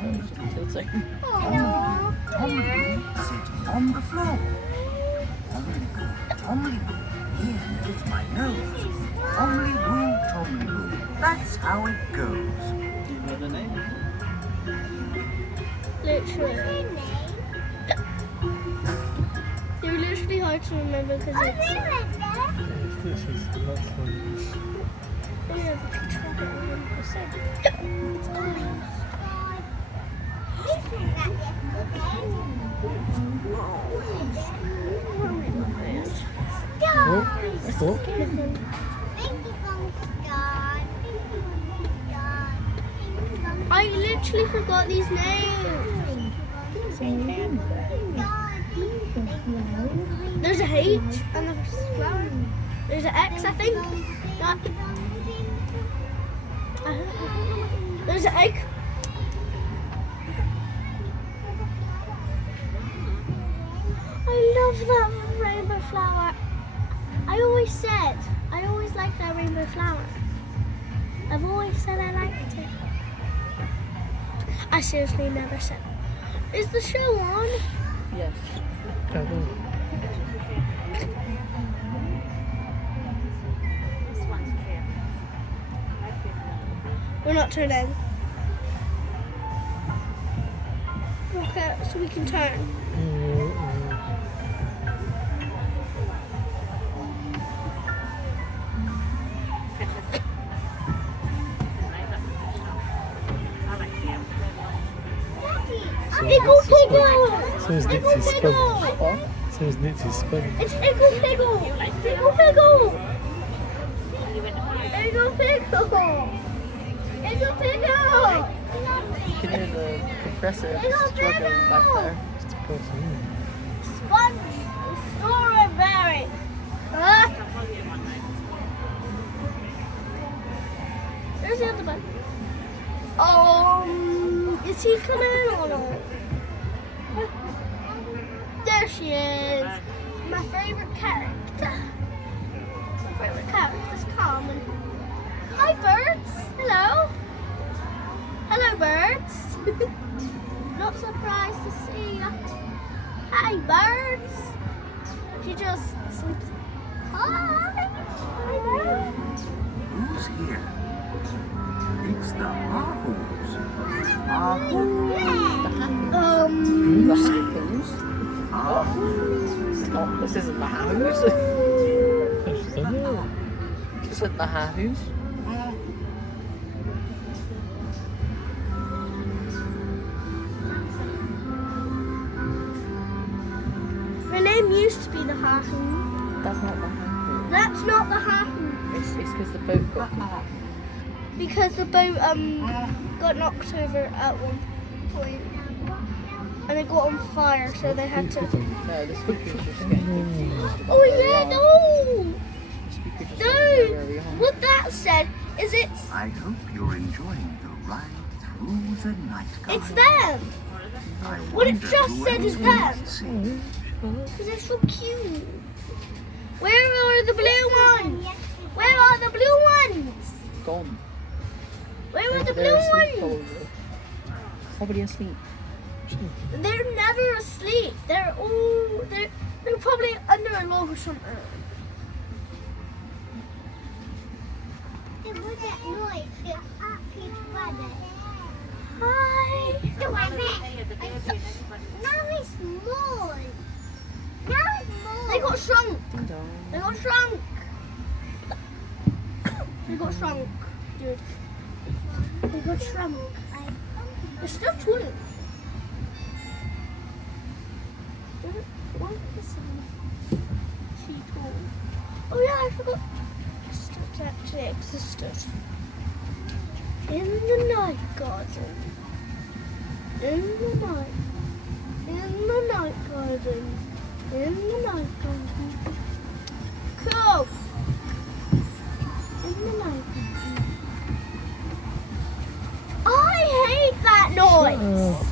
Hello. Tommy, sit on the floor. Tommy, here is my nose. Tommy, that's how it goes. Do you know the name? Literally. They're literally hard to remember because it's. This is lots of fun. Oh yeah, the picture of it 100%. It's closed. Oh, stop. I literally forgot these names. There's a H and there's a flower. There's an X, I think. There's an egg. I love that rainbow flower. I always liked that rainbow flower. I've always said I liked it. I seriously never said. Is the show on? Yes. We're not turning. Okay, so we can turn. Piggle, piggle! So is Nixie's spelling. So is Nixie's spelling. It's piggle, piggle! Piggle, piggle! Piggle, piggle! Piggle, piggle! You can hear the compressor struggling back there. It's possible. Sponge, strawberry. There's the other one. Is he coming or not? There she is. My favorite character. My favorite character is Carmen. Hi, birds. Hello. Hello, birds. Not surprised to see you. Hi, birds. She just sleeps. Hi. Hi, birds. Who's here? It's the Ahoos. Ahoos. The Hahoos? Ahoos. Oh, this isn't the Hahoos. This isn't the Hahoos. Her name used to be the Hahoo. That's not the Hahoos. That's not the Hahoo. It's because the boat got hit. Because the boat got knocked over at one point. And it got on fire, so they had to. No, the speaker's just getting Oh yeah, no! The speaker just No! doesn't know where we are. What that said is it's I hope you're enjoying the ride through the night garden. it's them. I What it wonder just who said is else them. might see. Because they're so cute. Where are the blue ones? Where are the blue ones? Gone. Where are the They're asleep, blue ones? probably. Probably asleep. They're never asleep. They're probably under a log or something. Hi. They got shrunk. Ding dong. They got shrunk. They got shrunk, dude. They got shrunk. They're still twins. Oh yeah, I forgot. Stood actually existed. In the night garden. In the night. In the night garden. In the night garden. Cool. In the night garden. I hate that noise.